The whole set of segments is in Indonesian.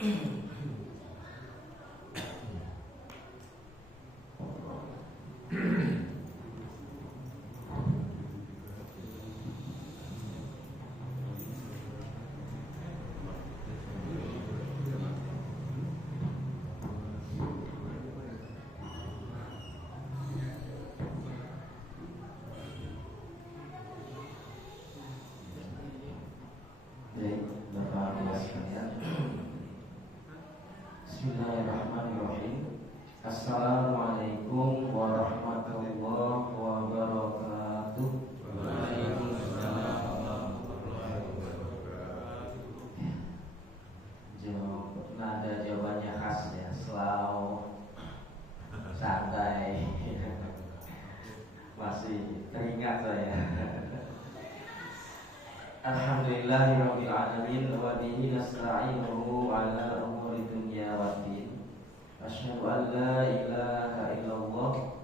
Bismillahirrahmanirrahim. Assalamualaikum warahmatullahi wabarakatuh. Waalaikumsalam warahmatullahi wabarakatuh. Nada jawabannya khas ya, slow, santai. Masih teringat saya. Alhamdulillahirabbil alamin wa bihi nasta'inuhu ala umuri dunya waddin. Asyhadu an la ilaha illallah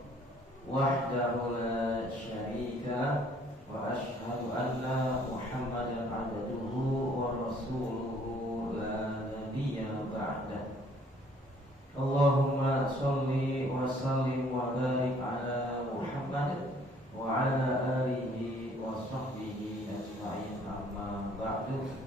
wahdahu la syarika wa asyhadu anna Muhammadan abduhu wa rasuluhu la nabiyya ba'dah. Allahumma shalli wa sallim wa barik ala Muhammad wa ala alihi wa sahbihi ajma'in, amma ba'du.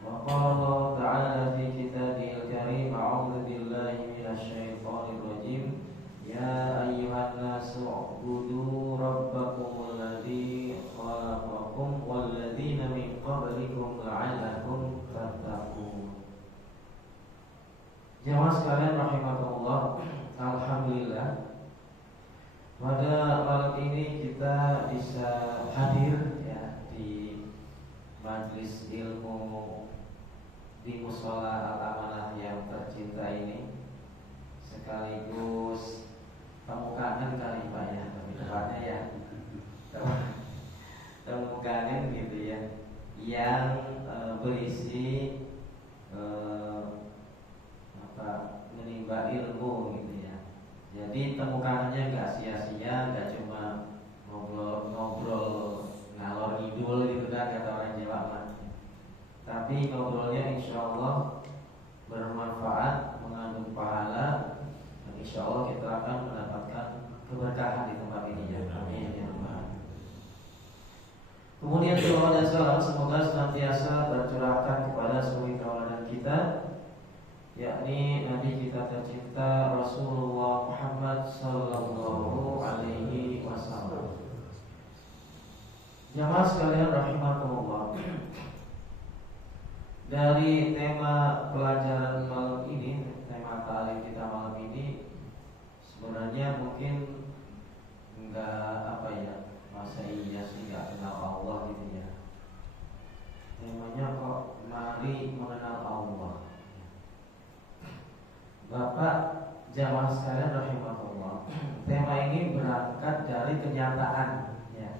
Wa qala Allah ta'ala fi kitabihil karim, a'udzu billahi minasy syaithanir rajim. Ya ayyuhan nasu u'budu rabbakumul ladzi khalaqakum wal ladzina min qablikum la'allakum tattaqun. Jamaah sekalian rahimakumullah, alhamdulillah pada malam ini kita bisa hadir ya di majelis ilmu di Mushola Al-Amanah yang tercinta ini, sekaligus temu kangen kali Pak ya, tapi tepatnya ya temu kangen gitu ya, yang berisi menimba ilmu gitu ya. Jadi temu kangennya nggak sia-sia, nggak cuma ngobrol ngalor ngidul gitu kan kata orang Jawa mah. Tapi ngobrolnya insya Allah bermanfaat, mengandung pahala, dan insya Allah kita akan mendapatkan keberkahan di tempat ini ya. Amin ya Rabbal. Kemudian doa dan salam semoga senantiasa tercurahkan kepada seluruh tauladan kita, yakni Nabi kita tercinta Rasulullah Muhammad sallallahu alaihi wasallam. Jamaah sekalian rahimakumullah, dari tema pelajaran malam ini, tema ta'lim kita malam ini, sebenarnya mungkin enggak masa iya sih enggak kenal Allah gitu ya. Temanya kok mari mengenal Allah. Bapak jamaah sekalian rahimahullah, tema ini berangkat dari kenyataan ya.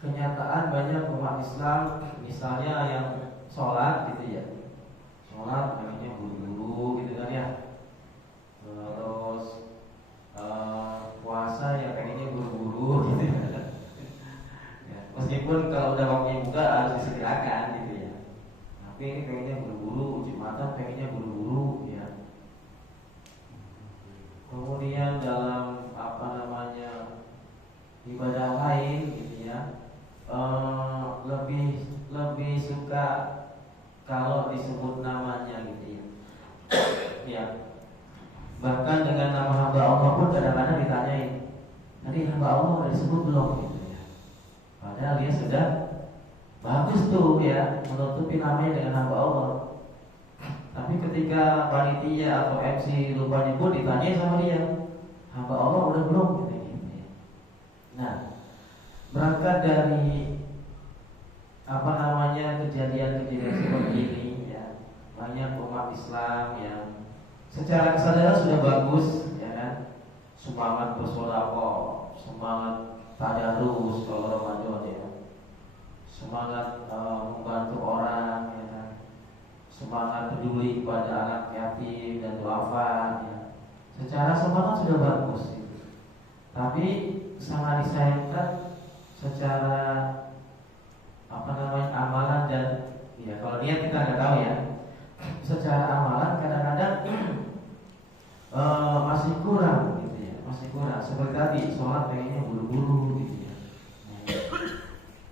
Kenyataan banyak umat Islam misalnya yang sholat gitu ya, sholat pengennya buru-buru gitu kan ya. Terus puasa ya pengennya buru-buru gitu ya. Meskipun kalau udah waktunya buka harus disegerakan gitu ya, tapi ini pengennya buru-buru, Jumatan pengennya buru-buru ya. Kemudian dalam ibadah lain gitu ya, lebih suka kalau disebut namanya gitu ya. Ya. Bahkan dengan nama hamba Allah pun kadang-kadang ditanyain, tadi hamba Allah udah disebut belum gitu ya. Padahal dia sudah bagus tuh ya menutupi namanya dengan hamba Allah. Tapi ketika panitia atau MC lupa nyebut, ditanya sama dia, hamba Allah udah belum gitu ya. Nah, berangkat dari kejadian-kejadian seperti ini ya, banyak umat Islam yang secara kesadaran sudah bagus ya kan, semangat bersedekah, semangat tadarus kalau Ramadan ya, semangat membantu orang ya kan, semangat peduli kepada anak yatim dan duafa ya. Secara semangat sudah bagus gitu. Tapi sangat disayangkan secara amalan dan ya kalau Kalau niat kita nggak tahu ya. Secara amalan kadang-kadang masih kurang gitu ya, masih kurang. Seperti tadi sholat pengennya buru-buru gitu ya.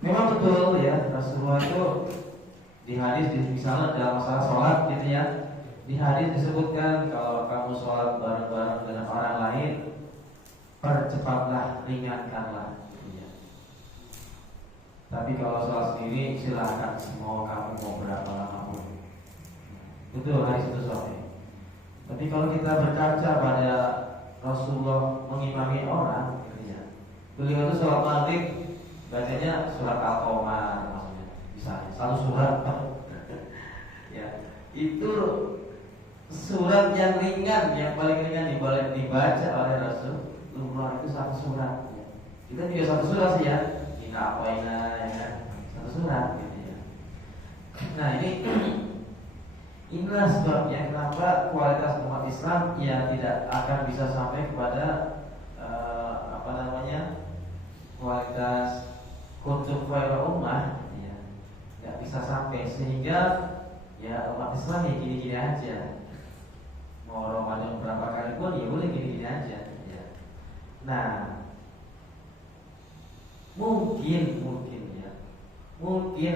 Memang betul ya, Rasulullah itu di hadis misalnya dalam masalah sholat gitu ya, di hadis disebutkan kalau kamu sholat bareng-bareng dengan orang lain, percepatlah, ringankanlah gitu ya. Tapi kalau sholat sendiri silahkan, mau kamu mau berapa lama pun. Betul, hadis itu sahih. Tapi kalau kita berkaca pada Rasulullah mengimami orang gitu ya, beliau itu sholat maghrib bacanya surat Al-Qamar maksudnya, misalnya satu surat ya, itu surat yang ringan, yang paling ringan dibaca oleh Rasulullah itu satu surat ya. Kita juga satu surat sih ya, Inna A'tayna ya kan, satu surat gitu ya. Nah inilah sebabnya kenapa kualitas umat Islam ya tidak akan bisa sampai kepada kualitas kutub khairul ummah ya, nggak bisa sampai, sehingga ya umat Islam ya gini-gini aja, mau Ramadan berapa kali pun ya boleh gini-gini aja ya. Nah mungkin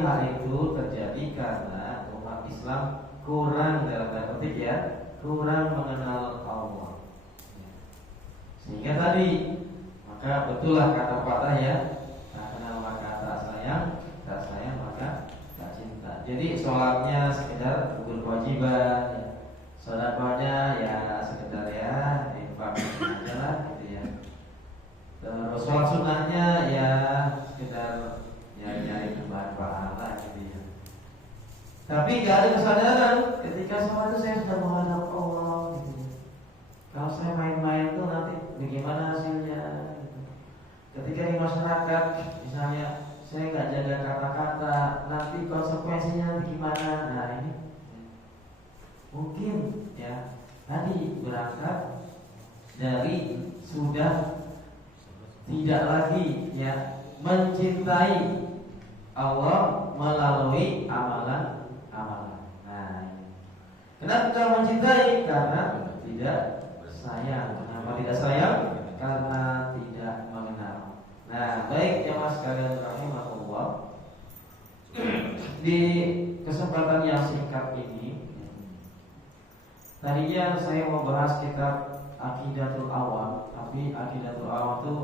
hal itu terjadi karena umat Islam kurang, dalam tanda petik ya, kurang mengenal Allah ya. Sehingga tadi maka betullah kata pepatah ya, tak kenal maka tak sayang, tak sayang maka tak cinta. Jadi sholatnya sekedar gugur kewajiban ya. Sedekahnya ya sekedar ya infak aja lah gitu ya. Terus sholat sunnahnya ya sekedar ya nyari tambahan pahala gitu ya. Tapi gak ada kesadaran ketika sholat itu saya sudah menghadap Allah gitu. Kalau saya main-main tuh nanti bagaimana hasilnya gitu. Ketika di masyarakat misalnya saya nggak jaga kata-kata, nanti konsekuensinya gimana? Nah ini mungkin ya tadi berangkat dari sudah tidak lagi ya mencintai Allah melalui amalan. Nah, kenapa kita mencintai? Karena tidak sayang. Kenapa tidak sayang? Karena tidak mengenal. Nah, baik jemaah sekalian rahimahullah, di kesempatan yang singkat ini, tadinya saya mau bahas kitab Aqidatul Awam, tapi Aqidatul Awam itu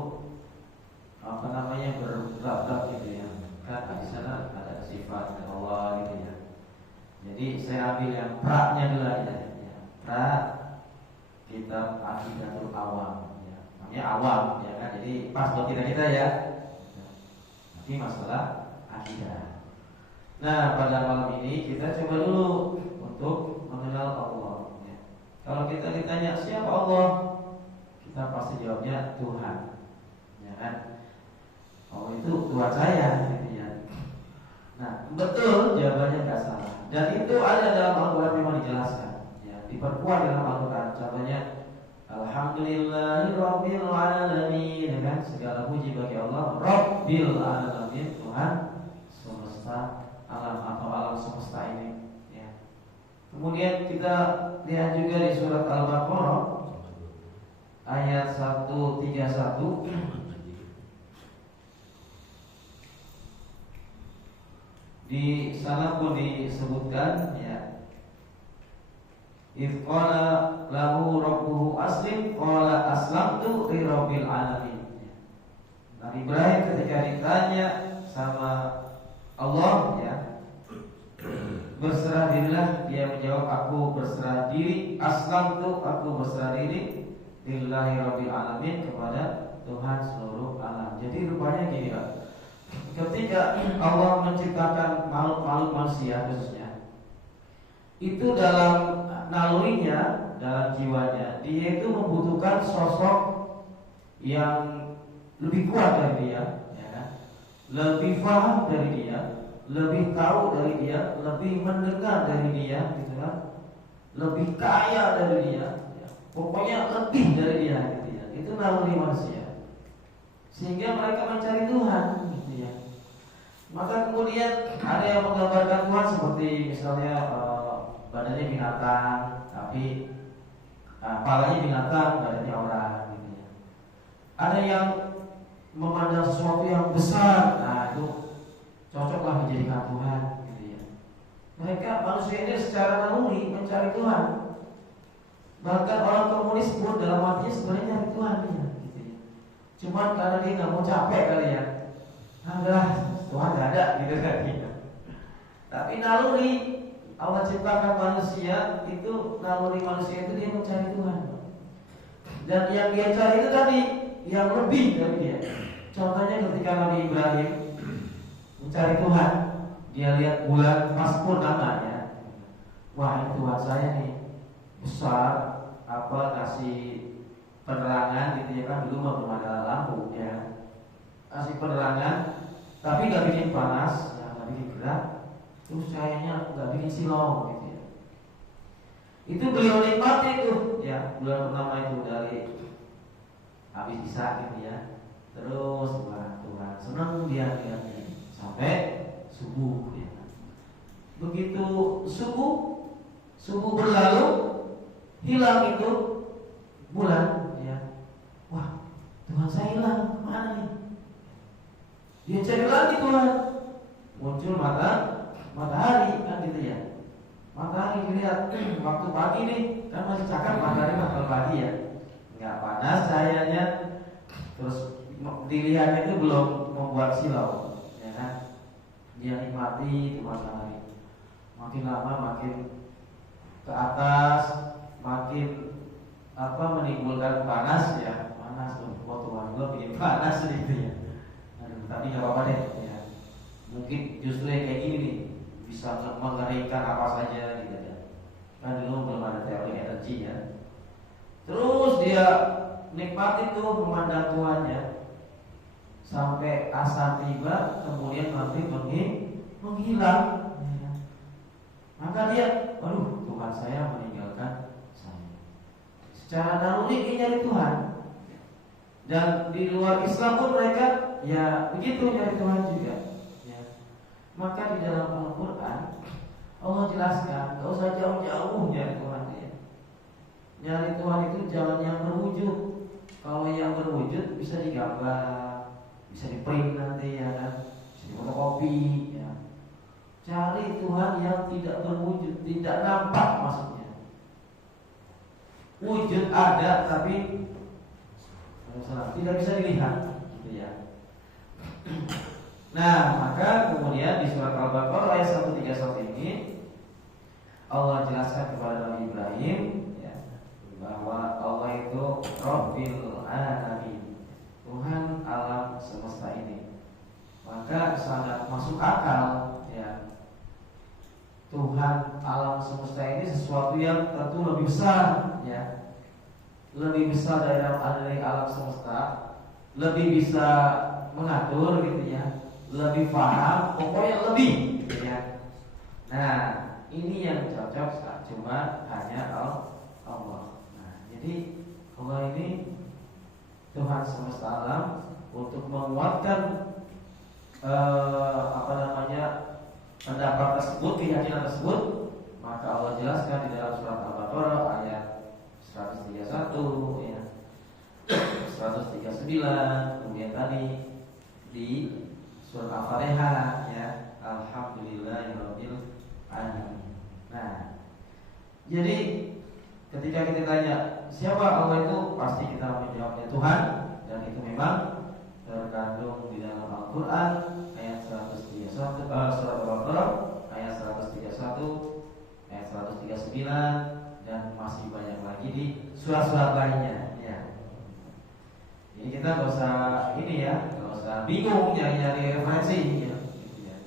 berbab gitu ya. Kan di sana ada sifat Allah gitu ya. Jadi saya ambil yang pra-nya dulu aja ya. Pra kitab Aqidatul Awam ya. Namanya awam ya kan. Jadi pas buat kita ya. Nanti masalah akidah. Nah, pada malam ini kita coba dulu untuk mengenal Allah ya. Kalau kita ditanya siapa Allah, kita pasti jawabnya Tuhan. Ya kan? Allah itu Tuhan saya gitu ya. Nah, betul jawabannya nggak salah. Dan itu ada dalam Al-Quran, memang dijelaskan ya, diperkuat dalam Al-Quran. Contohnya Alhamdulillahirabbil alamin ya kan, segala puji bagi Allah Rabbil alamin, Tuhan semesta alam atau alam semesta ini ya. Kemudian kita lihat juga di surat Al-Baqarah ayat 131. Di sana pun disebutkan ya, idz qala lahu rabbuhu aslim qala aslamtu li rabbil alamin. Nabi Ibrahim ketika ditanya sama Allah ya, berserah dirilah, dia menjawab aku berserah diri, aslamtu aku berserah diri lillahi rabbil alamin, kepada Tuhan seluruh alam. Jadi rupanya gini Pak, ketika Allah menciptakan makhluk manusia khususnya, itu dalam nalurinya, dalam jiwanya, dia itu membutuhkan sosok yang lebih kuat dari dia, ya kan? Lebih paham dari dia, lebih tahu dari dia, lebih mendengar dari dia, gitu kan? Lebih kaya dari dia, ya. Pokoknya lebih dari dia, gitu ya. Itu naluri manusia. Sehingga mereka mencari Tuhan, gitu ya. Maka kemudian ada yang menggambarkan Tuhan seperti misalnya badannya binatang, tapi kepalanya binatang, badannya orang, gitu ya. Ada yang memandang sesuatu yang besar, nah itu cocoklah menjadikan Tuhan, gitu ya. Mereka manusia ini secara naluri mencari Tuhan. Bahkan orang komunis pun dalam artinya sebenarnya nyari Tuhan, ya, gitu ya. Cuman karena dia nggak mau capek kali ya, adalah Tuhan nggak ada, gitu kan. Tapi naluri Allah ciptakan manusia itu, naluri manusia itu dia mencari Tuhan. Dan yang dia cari itu tadi yang lebih dari dia. Contohnya ketika Nabi Ibrahim mencari Tuhan, dia lihat bulan pas purnamanya. Wah, ini Tuhan saya nih besar, kasih penerangan gitu ya kan, dulu belum ada lampu ya. Kasih penerangan, tapi nggak bikin panas, ya, nggak bikin gerak. Terus cahayanya nggak bikin silau gitu ya. Itu beliau nikmati tuh ya, bulan purnama itu dari habis Isya gitu ya. Terus Tuhan senang dia lihatnya sampai subuh ya. Begitu subuh berlalu, hilang itu bulan ya. Wah, Tuhan saya hilang, kemana nih? Dia cari lagi Tuhan. Muncul matahari kan gitu ya. Matahari dilihat waktu pagi nih, kan masih cakap matahari bakal pagi ya, nggak panas cahayanya. Terus dilihatnya itu belum membuat silau, ya kan? Dia nikmati itu matahari. Makin lama makin ke atas, makin menimbulkan panas ya, panas tuh. Oh Tuhan gue bikin panas gitu ya. Aduh, tapi nggak apa-apa deh ya. Mungkin justru yang kayak gini nih bisa mengeringkan apa saja gitu ya. Kan dulu belum ada teori energi ya. Terus dia nikmati tuh memandang Tuhannya sampai asar tiba, kemudian maghrib menghilang. Ya. Maka dia, waduh, Tuhan saya meninggalkan saya. Secara naluri dia nyari Tuhan. Dan di luar Islam pun mereka ya begitu nyari Tuhan juga. Ya. Maka di dalam Al-Quran Allah jelaskan, gak usah jauh-jauh nyari Tuhan ya. Nyari Tuhan itu jangan yang berwujud. Kalau yang berwujud bisa digambar, bisa di-print nanti ya kan, bisa difotokopi ya. Cari Tuhan yang tidak berwujud, tidak nampak maksudnya. Wujud ada tapi tidak bisa dilihat gitu ya. Nah, maka kemudian di surat Al-Baqarah ayat 131 ini Allah jelaskan kepada Nabi Ibrahim ya, bahwa Allah itu Rabbil Alamin, Tuhan alam semesta ini. Maka sangat masuk akal ya, Tuhan alam semesta ini sesuatu yang tentu lebih besar ya, lebih besar dari alam semesta, lebih bisa mengatur gitu ya, lebih paham, pokoknya lebih gitu ya. Nah, ini yang cocok cuma hanya Allah. Nah, jadi Allah ini Tuhan semesta alam. Untuk menguatkan pendapat tersebut, keyakinan tersebut, maka Allah jelaskan di dalam surat Al-Baqarah ayat 131 ya, 139, kemudian tadi di surat Al-Fatihah ya, Alhamdulillahirabbil alamin. Nah, jadi ketika kita tanya siapa Allah itu, pasti kita menjawabnya Tuhan, dan itu memang terkandung di dalam Al-Quran ayat 131, surat Al-Baqarah ayat 131, ayat 139, dan masih banyak lagi di surat-surat lainnya ya. Jadi kita nggak usah ini ya, nggak usah bingung nyari-nyari referensi ya, gitu ya.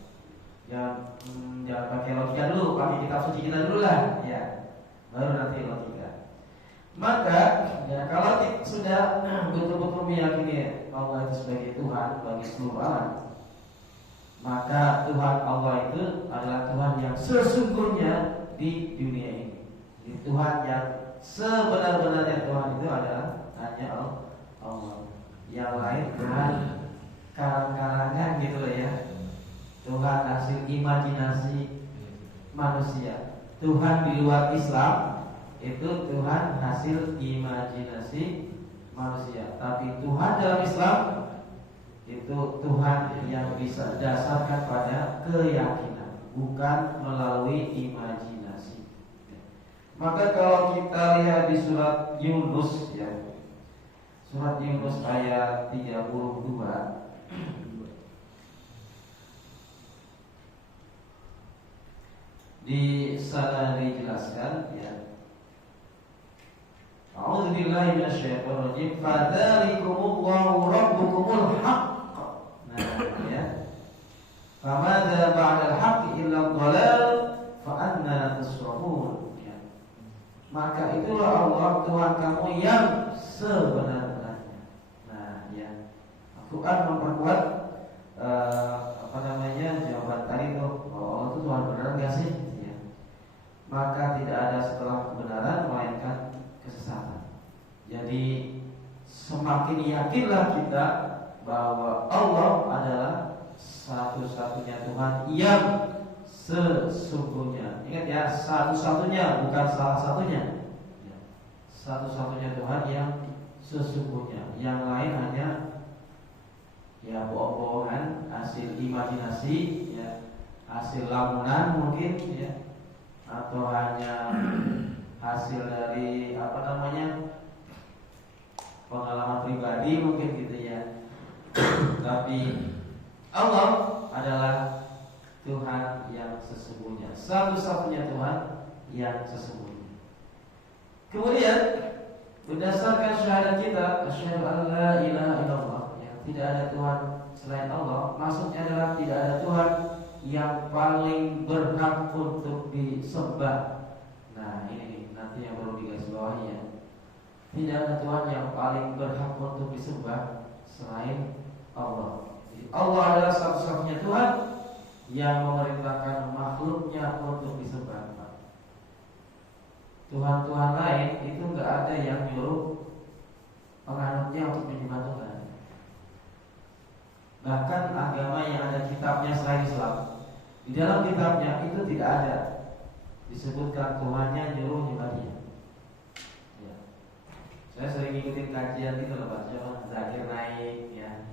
Jangan pakai logika dulu, pakai kitab suci kita dulu lah ya, baru nanti logika. Maka ya, kalau kita sudah betul-betul meyakini Allah itu sebagai Tuhan bagi seluruh alam, maka Tuhan Allah itu adalah Tuhan yang sesungguhnya di dunia ini. Jadi Tuhan yang sebenar-benarnya Tuhan itu adalah hanya Allah. Yang lain Tuhan karang-karangan gitu loh ya. Tuhan hasil imajinasi manusia. Tuhan di luar Islam itu Tuhan hasil imajinasi manusia. Tapi Tuhan dalam Islam itu Tuhan yang bisa dasarkan pada keyakinan, bukan melalui imajinasi. Maka kalau kita lihat di surat Yunus ya, surat Yunus ayat 32, di sana dijelaskan ya. A'udzubillahi minasyaitonir rajim. Fadzalikumullahu rabbukumul haqq. Nah, ya. Famadza ba'dal haqqi illa dhalal fa anna tusrafun. Ya. Maka itulah Allah Tuhan kamu yang sebenarnya. Nah, ya. Al-Qur'an memperkuat jawaban tadi tuh, bahwa Allah itu Tuhan benar enggak sih? Ya. Maka tidak ada setelah kebenaran melainkan kesesatan. Jadi semakin yakinlah kita bahwa Allah adalah satu-satunya Tuhan yang sesungguhnya. Ingat ya, satu-satunya, bukan salah satunya. Ya. Satu-satunya Tuhan yang sesungguhnya. Yang lain hanya ya bohong-bohongan, hasil imajinasi, ya, hasil lamunan mungkin, ya, atau hanya hasil dari pengalaman pribadi mungkin gitu ya. Tapi Allah adalah Tuhan yang sesungguhnya, satu-satunya Tuhan yang sesungguhnya. Kemudian berdasarkan syahadat kita, asyhadu an la ilaha illallah, ya, tidak ada Tuhan selain Allah. Maksudnya adalah tidak ada Tuhan yang paling berhak untuk disembah. Nah ini nanti yang perlu digarisbawahi ya. Tidak ada Tuhan yang paling berhak untuk disembah selain Allah. Jadi Allah adalah satu-satunya Tuhan yang memerintahkan makhluknya untuk disembah. Tuhan-Tuhan lain itu nggak ada yang nyuruh penganutnya untuk menyembah Tuhan. Bahkan agama yang ada kitabnya selain Islam, di dalam kitabnya itu tidak ada disebutkan Tuhannya nyuruh nyembah dia. Ya. Saya sering ngikutin kajian itu loh Pak, zaman Zakir Naik, ya,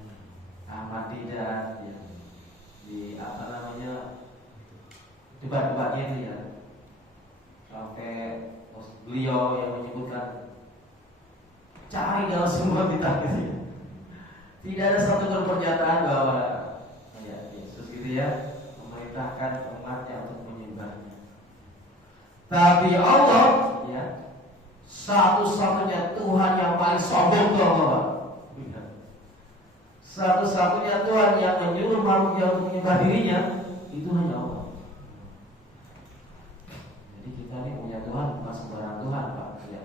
Ahmad Didat, ya, di debat-debatnya itu ya, sampai beliau yang menyebutkan cari dalam semua kitab gitu ya. Tidak ada satu pernyataan bahwa ya, Yesus gitu ya memerintahkan umatnya untuk menyembahnya. Tapi Allah ya satu-satunya Tuhan yang paling sombong itu Allah. Satu-satunya Tuhan yang menyuruh makhluknya untuk menyembah dirinya itu hanya Allah. Jadi kita ini punya Tuhan bukan sembarang Tuhan Pak ya.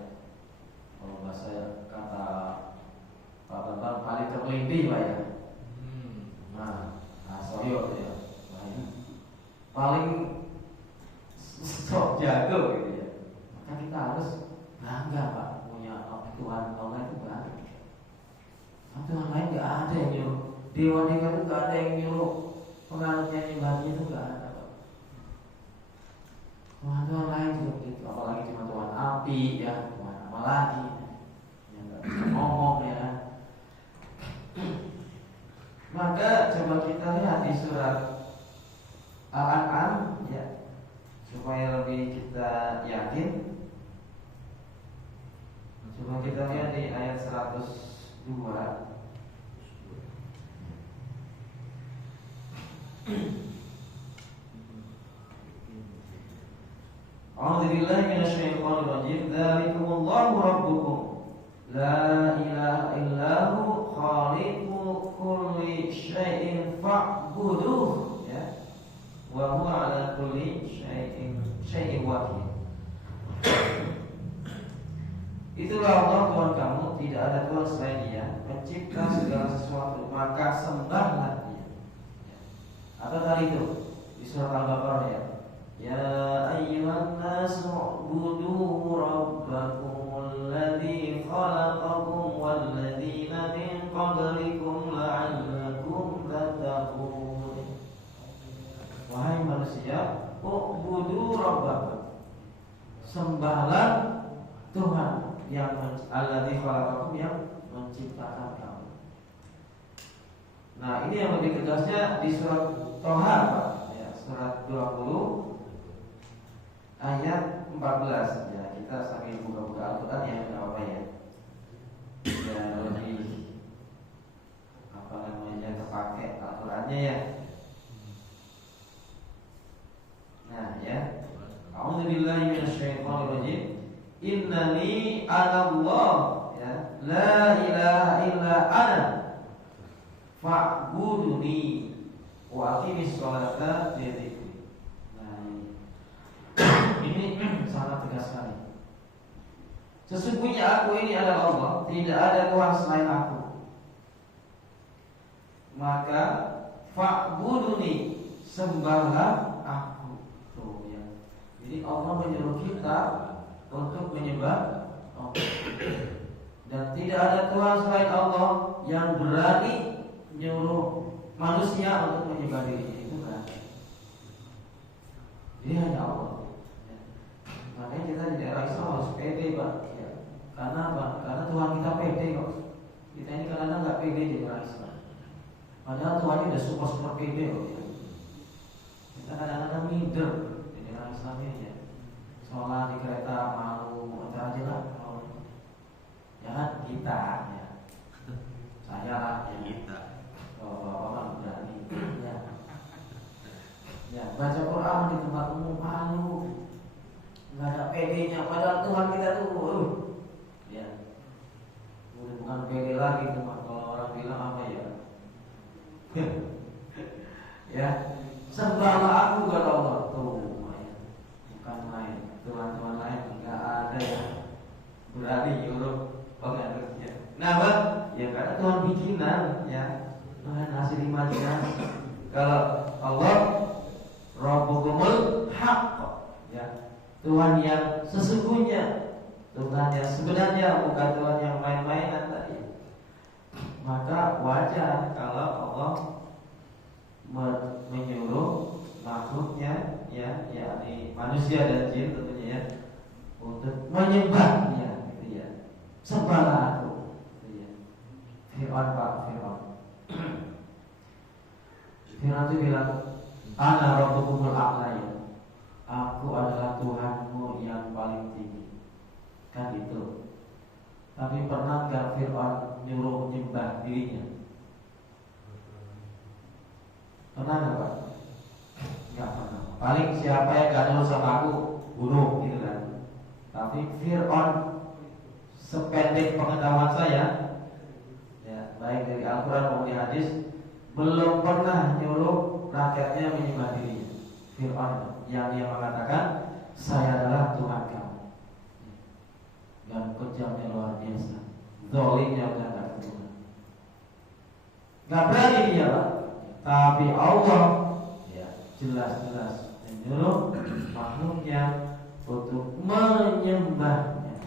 Kalau bahasa kata Pak Bambang paling terpelintir Pak ya. Soyo ya. Paling sok jago gitu ya. Maka kita harus bangga Pak punya Tuhan Allah itu bangga. Tuhan lain nggak ada yang nyuruh, dewa-dewa itu nggak ada yang nyuruh penganutnya nyembahnya itu nggak ada Pak. Tuhan lain juga gitu, apalagi cuma Tuhan api ya, Tuhan apa lagi yang nggak bisa ngomong ya. Maka coba kita lihat di surat Al-An'am ya, supaya lebih kita yakin. Coba kita lihat di ayat 102. A'udzubillahi minasyaitonir rajim. Dzalikumullahu rabbukum la ilaha illahu khaliqu kulli syai'in fa'buduh ya. Wa huwa ala kulli syai'in wakil. Itulah Allah Tuhan kamu, tidak ada Tuhan selain Dia, pencipta segala sesuatu, maka sembahlah Dia. Apa tadi itu? Di surat Al-Baqarah ya. Ya ayyuhan nasu u'budu rabbakumul ladzi khalaqakum wal ladzina min qablikum la'allakum tattaqun. sembahlah Tuhan yang alladzi khalaqakum, yang menciptakan kamu. Nah, ini yang lebih tegasnya di surat Toha, Pak. Ya, surat 20 ayat 14. Ya, kita sambil buka-buka Al-Qur'an ya, enggak apa-apa ya. Ya, lebih apa namanya, terpakai Al-Qur'annya ya. Nah, ya. A'udzubillahi minasyaitonir rajim. Innani anallah, ya, la ilaha illa ana fa'buduni wa aqimis sholata li dzikri. Nah, ini sangat tegas sekali. Sesungguhnya aku ini adalah Allah, tidak ada Tuhan selain aku. Maka fa'buduni, sembahlah aku. Tuh ya. Jadi Allah menyuruh kita untuk menyembah Allah. Dan tidak ada Tuhan selain Allah yang berani menyuruh manusia untuk menyembah dirinya. Itu kan. Jadi hanya Allah. Ya. Makanya kita di daerah Islam harus pede, Pak. Ya. Karena apa? Karena Tuhan kita pede kok. Kita ini kadang-kadang nggak pede di daerah Islam. Padahal Tuhan ini udah super pede kok. Ya. Kita kadang-kadang minder di daerah Islam ini ya. Sholat di kereta malu, entar aja lah. Jangan kita ya. Saya lah ya. Kita. Oh, bapak berani. Ya. Ya, baca Quran di tempat umum malu. Enggak ada PD-nya, padahal Tuhan kita tuh. Ya. Udah bukan PD lagi tuh, kalau orang bilang apa ya? Ya. Sembahlah aku kepada Allah tuh. Bukan main. Tuhan-tuhan lain enggak ada yang berani nyuruh pengaruhnya. Nah, Bang, ya karena Tuhan bikinan ya. Tuhan hasil imajinasi. Kalau Allah Rabbukumul haqq, ya. Tuhan yang sesungguhnya, Tuhan yang sebenarnya, bukan Tuhan yang main-mainan tadi. Maka wajar kalau Allah menyuruh makhluknya ya, yakni manusia dan jin tentunya ya, untuk menyembahnya gitu ya. Sembahlah aku gitu ya. Fir'aun Pak, Fir'aun itu bilang, ana rabbukumul a'la, ya. Aku adalah Tuhanmu yang paling tinggi. Kan gitu. Tapi pernah enggak Fir'aun nyuruh menyembah dirinya? Pernah enggak, Pak? Enggak pernah. Paling siapa yang gak nurut sama aku, bunuh gitu kan. Tapi Fir'aun, sependek pengetahuan saya ya, baik dari Al-Quran maupun di hadis, belum pernah nyuruh rakyatnya menyembah dirinya. Fir'aun yang dia mengatakan, saya adalah Tuhan kamu. Dan kejamnya luar biasa, zalimnya udah gak ketemu. Gak berani dia, Pak. Tapi Allah ya, jelas-jelas menyuruh makhluknya untuk menyembahnya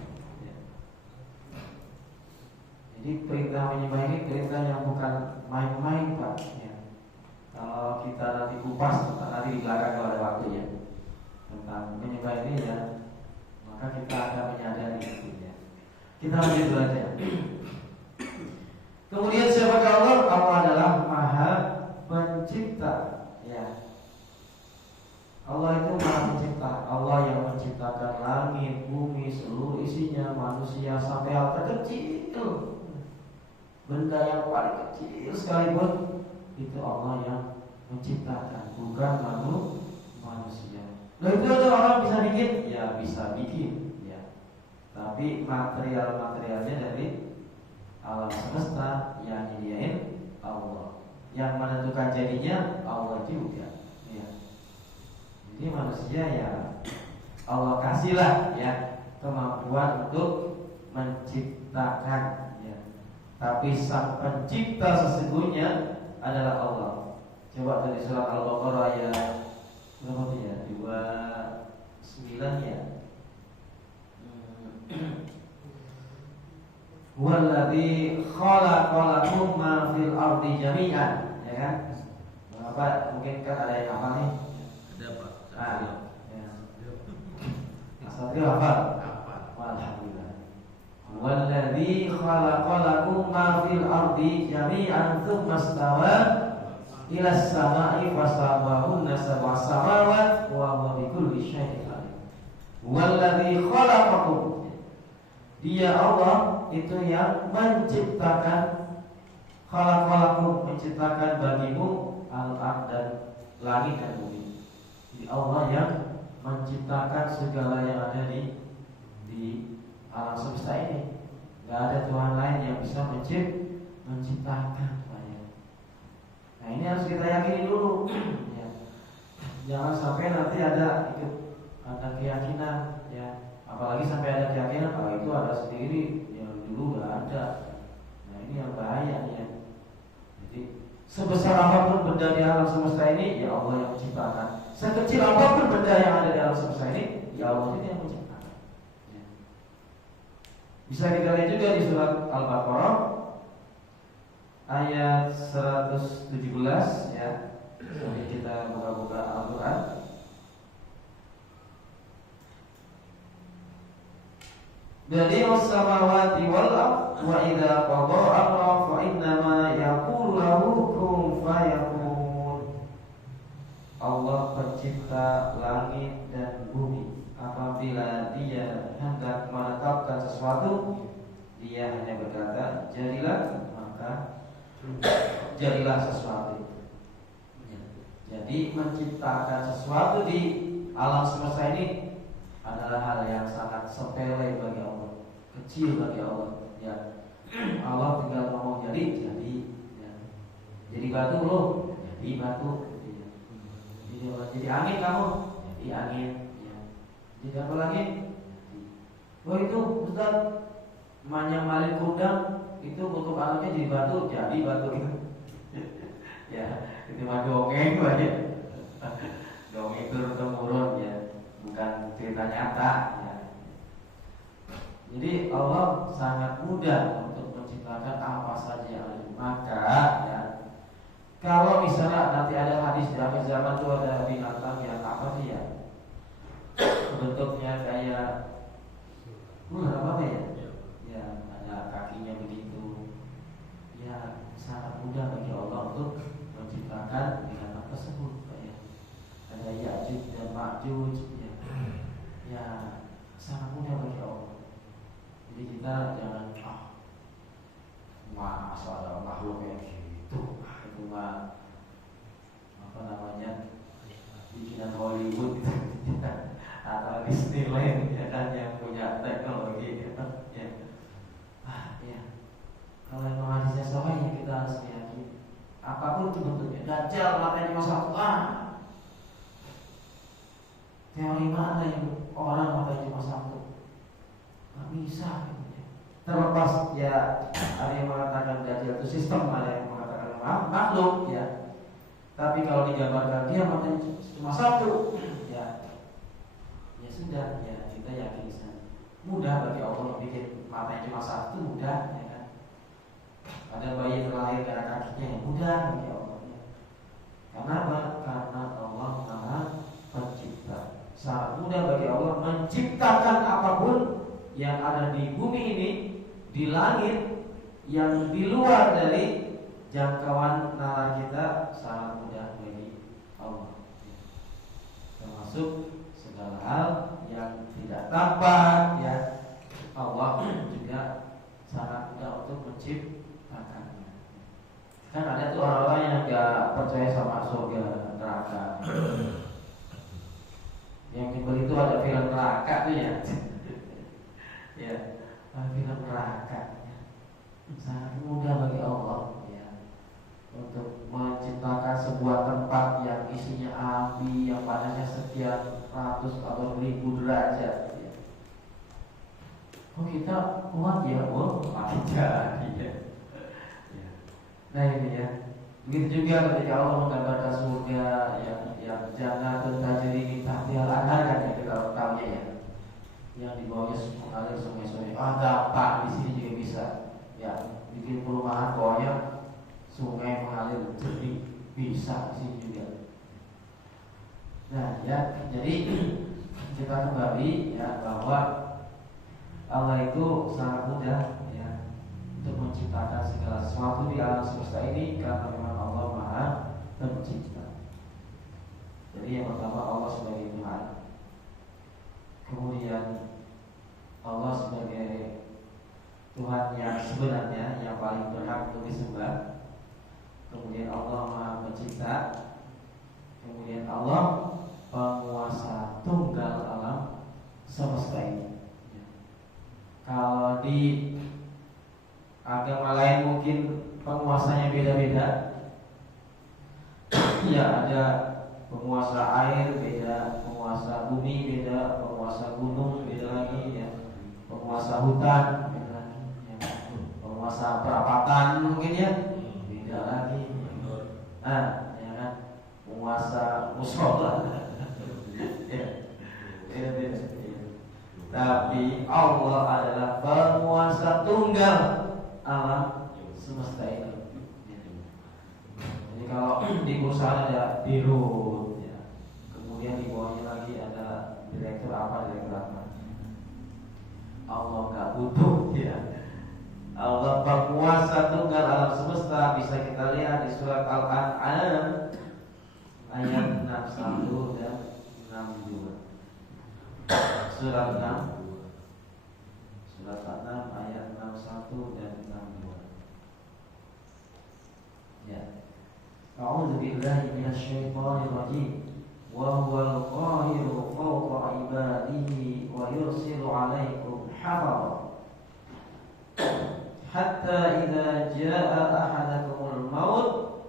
ya. Jadi perintah menyembah ini perintah yang bukan main-main, Pak ya. Kalau kita nanti kupas nanti di belakang kalau ada waktu ya, tentang menyembah ini ya, maka kita akan menyadari itu ya. Kita lanjut belajar. Kemudian siapa Allah? Allah adalah Maha Pencipta ya. Allah itu Maha Pencipta. Allah yang menciptakan langit, bumi, seluruh isinya, manusia sampai hal terkecil, benda yang paling kecil sekalipun, itu Allah yang menciptakan, bukan manusia. Nah, itu ada orang bisa bikin, ya bisa bikin ya. Tapi material-materialnya dari alam semesta yang nyediain Allah, yang menentukan jadinya Allah juga ya. Jadi manusia ya Allah kasihlah ya kemampuan untuk menciptakan ya. Tapi sang pencipta sesungguhnya adalah Allah. Coba dari surat Al-Baqarah ayat berapa tuh ya? 29 ya. Walladzi khalaqalakum ma fil ardi jami'an, ya kan? Bapak mungkin kan ada yang apa nih? Ada, Pak. Ah, ya. Maksudnya Itu apa? Apa? Alhamdulillah. Walladzi khalaqalakum ma fil ardi jami'an tsumma stawa ila as-sama'i fasawwahunna sab'a samawat wa huwa bikulli syai'in alim. Walladzi khalaqakum, Dia Allah itu yang menciptakan, khalaqalakum, menciptakan bagimu al-ard dan langit dan bumi. Jadi Allah yang menciptakan segala yang ada di alam semesta ini. Gak ada Tuhan lain yang bisa menciptakan. Nah ini harus kita yakini dulu. Ya. Jangan sampai nanti ada keyakinan, ya. Apalagi sampai ada keyakinan kalau itu ada sendiri yang dulu gak ada. Nah ini yang bahaya ya. Jadi sebesar apapun benda di alam semesta ini, ya Allah yang menciptakan. Sekecil apapun benda yang ada di alam semesta ini, ya Allah itu yang menciptakan. Bisa kita lihat juga di surat Al-Baqarah ayat 117 ya. Jadi kita buka-buka Al-Qur'an. Badi'us samawati wal ardh wa idza qada amran fa innama yaqulu lahu kun fayakun. Allah pencipta langit dan bumi. Apabila Dia hendak menetapkan sesuatu, Dia hanya berkata jadilah, maka jadilah sesuatu. Jadi menciptakan sesuatu di alam semesta ini adalah hal yang sangat sepele bagi Allah, kecil bagi Allah. Ya, Allah tinggal ngomong jadi. Ya. Jadi batu loh, jadi batu. Jadi angin kamu, jadi angin. Jadi apa lagi? Oh itu Ustaz, yang malin kundang itu untuk anaknya jadi batu itu. Ya, itu mah dongeng banyak. Dongeng turun temurun ya, bukan cerita nyata ya. Jadi Allah sangat mudah untuk menciptakan apa saja yang ada. Maka ya, kalau misalnya nanti ada hadis di akhir zaman itu ada binatang yang apa sih ya? Bentuknya kayak ular apa ya? Ya, ada kakinya begitu. Ya, sangat mudah bagi Allah untuk menciptakan binatang tersebut. Ya. Ada Ya'juj dan Ma'juj. Ya, sangat mudah bagi Allah. Jadi kita jangan masa ada makhluk kayak gitu. Itu mah apa namanya? Bikinan Hollywood gitu. Atau Disneyland ya kan, yang punya teknologi ya. Ya. Kalau memang hadisnya sahih ya kita harus meyakini apapun itu bentuknya. Dajjal matanya cuma satu. Teori mana yang orang matanya cuma satu? Gak bisa gitu ya. Terlepas ya, ada yang mengatakan Dajjal itu sistem, ada yang mengatakan makhluk ya. Tapi kalau digambarkan dia matanya cuma satu, ya sudah, ya kita yakin saja. Mudah bagi Allah bikin matanya cuma satu, mudah ya kan. Ada bayi terlahir karena kakinya, yang mudah bagi Allah ya. Karena apa? Karena Allah Maha Pencipta. Sangat mudah bagi Allah menciptakan apapun yang ada di bumi ini, di langit, yang di luar dari jangkauan nalar kita, sangat mudah bagi Allah. Termasuk segala hal yang tidak tampak ya, Allah juga sangat mudah untuk menciptakannya. Kan ada tuh orang-orang yang gak percaya sama surga neraka. Yang timbul itu ada film neraka tuh ya. Ya, film neraka. Sangat mudah bagi Allah ya untuk menciptakan sebuah tempat yang isinya api yang panasnya sekian ratus atau ribu derajat ya. Oh kita kuat ya, jadi ya. Nah ini ya. Begitu juga ketika Allah menggambarkan surga yang jannatun tajri min tahtihal anhar kan ya, kita tahu ya. Yang di bawahnya mengalir sungai-sungai. Gampang di sini juga bisa. Ya, bikin perumahan bawahnya sungai mengalir jernih, bisa di sini juga. Nah ya, jadi kita kembali ya bahwa Allah itu sangat mudah ya untuk menciptakan segala sesuatu di alam semesta ini karena memang Allah Maha Pencipta. Jadi yang pertama Allah sebagai Tuhan, kemudian Allah sebagai Tuhan yang sebenarnya yang paling berhak untuk disembah, kemudian Allah Maha Pencipta, kemudian Allah penguasa tunggal alam semesta ini. Kalau di agama lain mungkin penguasanya beda-beda. Ya ada penguasa air beda, penguasa bumi beda, penguasa gunung beda lagi ya, penguasa hutan beda lagi ya. Penguasa perapatan mungkin ya beda lagi. Ya kan, penguasa musola ya, beda. Tapi Allah adalah penguasa tunggal alam semesta ini. Jadi kalau di perusahaan ada dirut ya, kemudian di bawahnya lagi ada direktur apa. Allah nggak butuh ya. Allah penguasa tunggal alam semesta. Bisa kita lihat di surat Al-An'am ayat 61 dan 62. Surat 6 ayat 61 dan 62. Ya. A'udzu billahi minasyaitonir rajim. Wa huwal qahiru fawqa ibadihi wa yursilu 'alaikum hafaza. Hatta idza jaa'a ahadakumul maut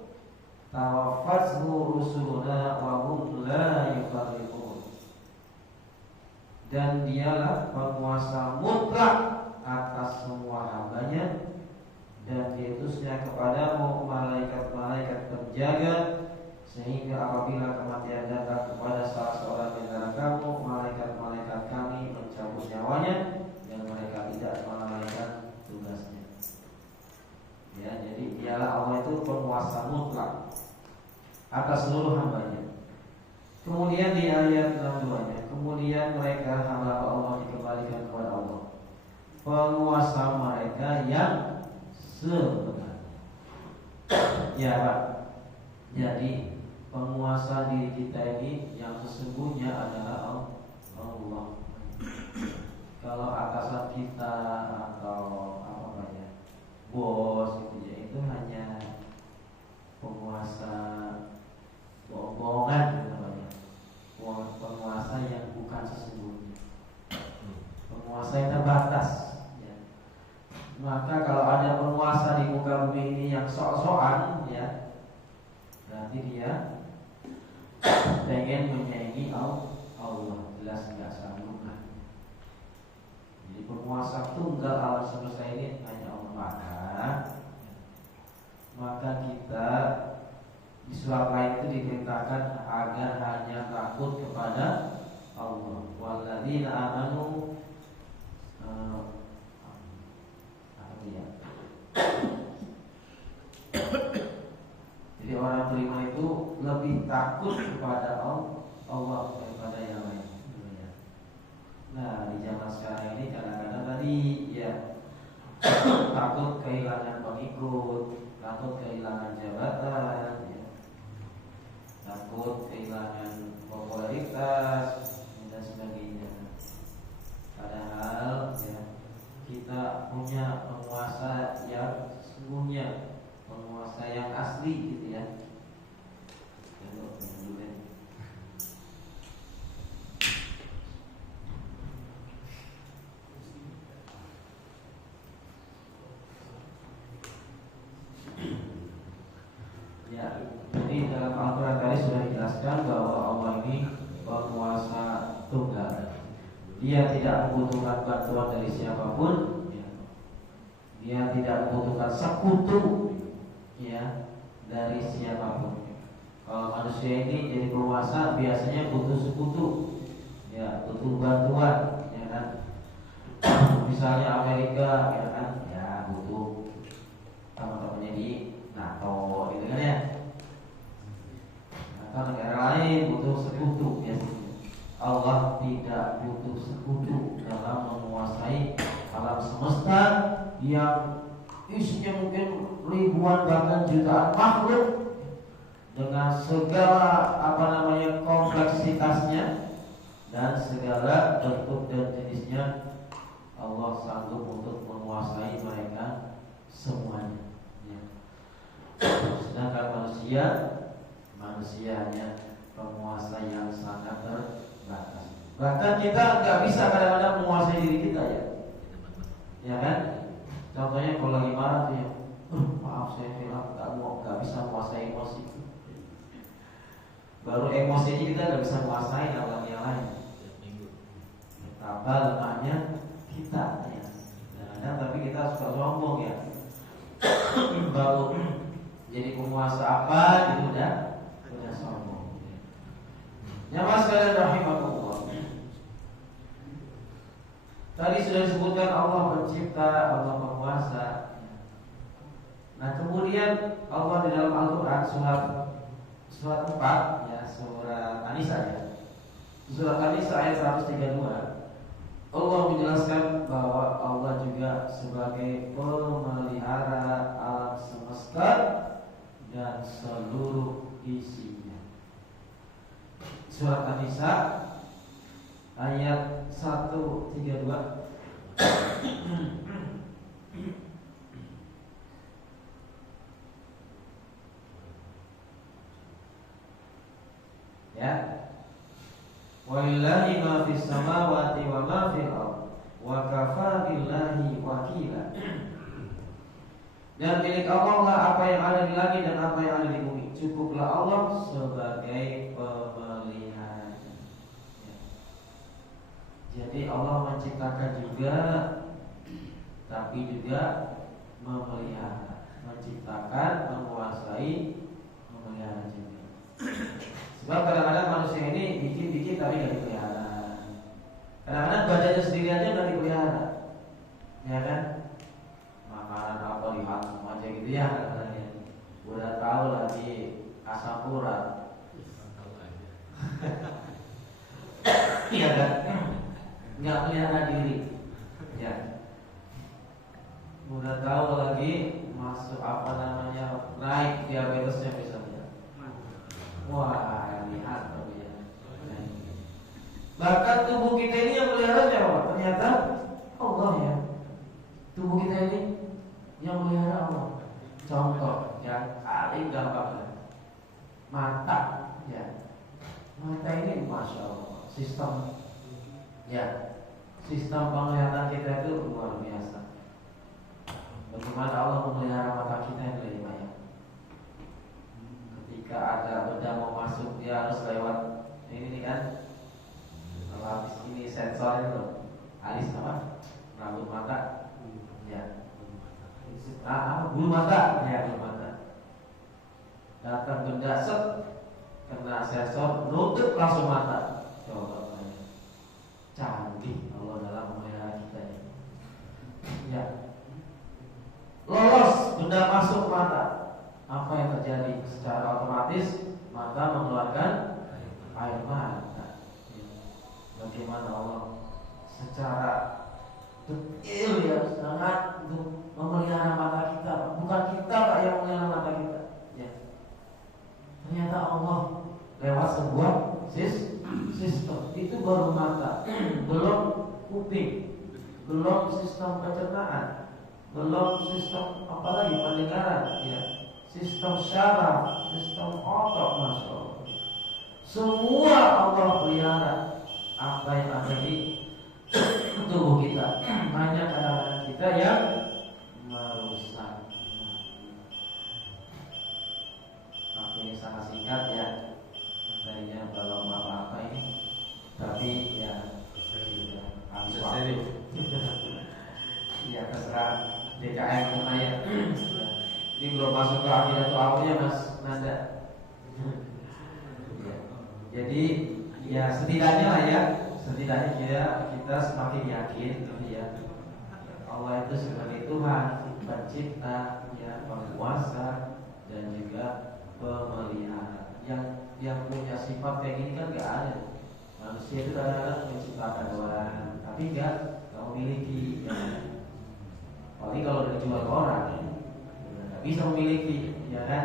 tawaffathu rusuluna wa hum la yufarriqun. Dan dialah penguasa mutlak atas semua hambanya, dan diutusnya kepadamu malaikat-malaikat penjaga, sehingga apabila kematian datang kepada salah seorang di antara kamu, malaikat-malaikat kami mencabut nyawanya dan mereka tidak melalaikan tugasnya. Ya, jadi dialah Allah itu penguasa mutlak atas seluruh hambanya. Kemudian di ayat 62-nya, kemudian mereka hamba Allah dikembalikan kepada Allah, penguasa mereka yang sebenarnya. Ya Pak. Jadi penguasa diri kita ini yang sesungguhnya adalah Allah. Kalau atasan kita atau apa namanya bos gitu ya, itu hanya penguasa bohongan gitu namanya. Penguasa yang bukan sesungguhnya, penguasa yang terbatas ya. Maka kalau ada penguasa di muka bumi ini yang sok-sokan ya, berarti dia pengen menyaingi Allah. Jelas nggak sanggup lah. Jadi penguasa tunggal alam semesta ini hanya Allah. Maka kita di surat lain itu diperintahkan agar hanya takut kepada Allah. Walladzina amanu Jadi orang beriman itu lebih takut kepada Allah daripada yang lain. Nah, di zaman sekarang ini kadang-kadang tadi ya takut kehilangan pengikut, takut kehilangan jabatan ya, takut kehilangan popularitas dan sebagainya. Padahal ya kita punya penguasa yang sesungguhnya, penguasa yang asli gitu ya. Ya, jadi dalam Al-Quran tadi sudah dijelaskan bahwa Allah ini penguasa tunggal. Dia tidak membutuhkan bantuan dari siapapun. Dia tidak membutuhkan sekutu ya dari siapapun. Kalau manusia ini jadi penguasa biasanya butuh sekutu, ya butuh bantuan, ya kan. Misalnya Amerika, ya kan, ya butuh teman-temannya di NATO, gitu kan ya. Atau negara lain butuh sekutu biasanya. Allah tidak ribuan bahkan jutaan makhluk dengan segala kompleksitasnya dan segala bentuk dan jenisnya, Allah sanggup untuk menguasai mereka semuanya. Ya. Sedangkan manusia hanya penguasa yang sangat terbatas. Bahkan kita nggak bisa kadang-kadang menguasai diri kita ya. Ya kan? Contohnya kalau lagi marah tuh ya, maaf saya bilang nggak bisa menguasai emosi. Baru emosi aja kita nggak bisa menguasai, apalagi yang lain. Betapa lemahnya kita ya. Nah, tapi kita suka sombong ya. Baru jadi penguasa apa gitu udah sombong. Ya mas kalian rahimahullah. Tadi sudah disebutkan Allah pencipta, Allah penguasa. Nah kemudian Allah di dalam Al-Quran surat 4 ya, surat An-Nisa ya. Surat An-Nisa ayat 132. Allah menjelaskan bahwa Allah juga sebagai pemelihara alam semesta dan seluruh isinya. Surat An-Nisa ayat 132. Ya. Walillahi ma fis samawati wa ma fil ardh wa kafa billahi wakila. Dan milik Allah lah apa yang ada di langit dan apa yang ada di bumi. Cukuplah Allah sebagai pemelihara. Ya. Jadi Allah menciptakan juga, tapi juga memelihara. Menciptakan, menguasai, memelihara juga. Sebab kadang-kadang manusia ini bikin tapi nggak dipelihara. Kadang-kadang badannya sendiri aja nggak dipelihara, ya kan? Makanan apa dihantam aja gitu ya kadang-kadang. Udah tahu lagi asam urat, iya kan? Nggak pelihara diri, ya. Udah tahu lagi masuk naik diabetesnya misalnya. Wah, lihat tuh ya. Bahkan tubuh kita ini yang melihara siapa? Ternyata Allah ya. Tubuh kita ini yang melihara Allah. Contoh yang paling gampang, mata ya. Mata ini masya Allah sistem penglihatan kita itu luar biasa. Bagaimana Allah memelihara mata kita yang dari maya. Ketika ada benda mau masuk, dia harus lewat ini kan. Kalau habis ini sensor itu, alis apa? Rambut mata, ya. Bulu mata, ya bulu mata. Datang benda set, kena sensor, nutup langsung mata. Coba canggih Allah dalam memelihara kita ini. Ya. Lolos benda masuk mata. Apa yang terjadi? Secara otomatis mata mengeluarkan air mata. Bagaimana Allah secara detail ya sangat untuk memelihara mata kita. Bukan kita Pak yang memelihara mata kita. Ya. Ternyata Allah lewat sebuah sistem. Itu baru mata, belum kuping, belum sistem pencernaan, belum sistem apalagi pendengaran, ya. Sistem syaraf, sistem otot, masya Allah. Semua Allah pelihara apa yang ada di tubuh kita. Hanya kadang-kadang kita yang merusak. Waktu ini sangat singkat ya. Kayaknya belum apa-apa ini. Tapi ya sudah habis waktu. Ya terserah DKM Kumaya. Ini belum masuk ke akidah itu awalnya Mas Nanda. Ya. Jadi ya setidaknya lah ya, setidaknya kita semakin yakin ya Allah itu sebagai Tuhan pencipta, ya penguasa dan juga pemelihara. Yang punya sifat kayak gini kan gak ada. Manusia itu kadang-kadang menciptakan orang, tapi gak memiliki. Ya. Apalagi kalau udah dijual ke orang, ya. Gak bisa memiliki, ya kan?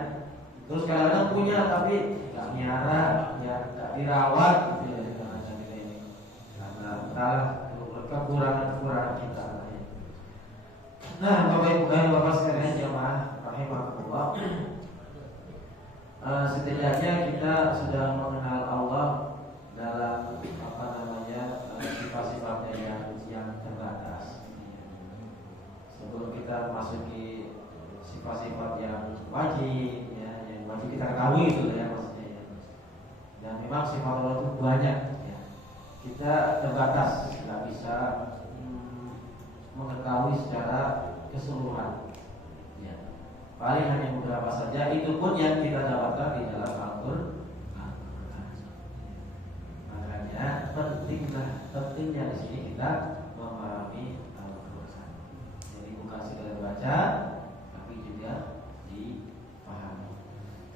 Terus kadang-kadang punya tapi nggak miara, ya nggak dirawat, gitu ya. Karena kekurangan kita. Nah, Bapak Ibu dan Bapak sekalian jamaah rahimahullah, setidaknya kita sudah mengenal Allah dalam sifat-sifatnya yang terbatas. Sebelum kita memasuki sifat-sifat yang wajib, ya, yang wajib kita ketahui itu ya maksudnya. Ya. Dan memang sifat Allah itu banyak. Ya. Kita terbatas, nggak bisa mengetahui secara keseluruhan. Ya. Paling hanya beberapa saja. Itu pun yang kita dapatkan di dalam Al-Qur'an. Makanya pentingnya di sini kita memahami Al-Qur'an. Jadi bukan sekedar baca, tapi juga dipahami.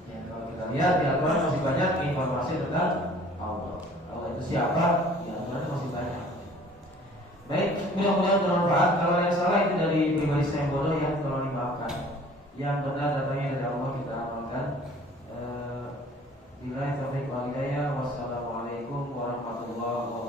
Ya, kalau kita lihat di Al-Qur'an masih banyak informasi tentang Allah. Allah itu siapa? Di Al-Qur'an masih banyak. Baik, mudah-mudahan bermanfaat. Kalau yang salah itu dari pribadi saya bodoh ya, tolong dimaafkan. Yang benar datangnya dari Allah, kita amalkan. Billahi taufiq wal hidayah. Wassalamualaikum warahmatullahi wabarakatuh.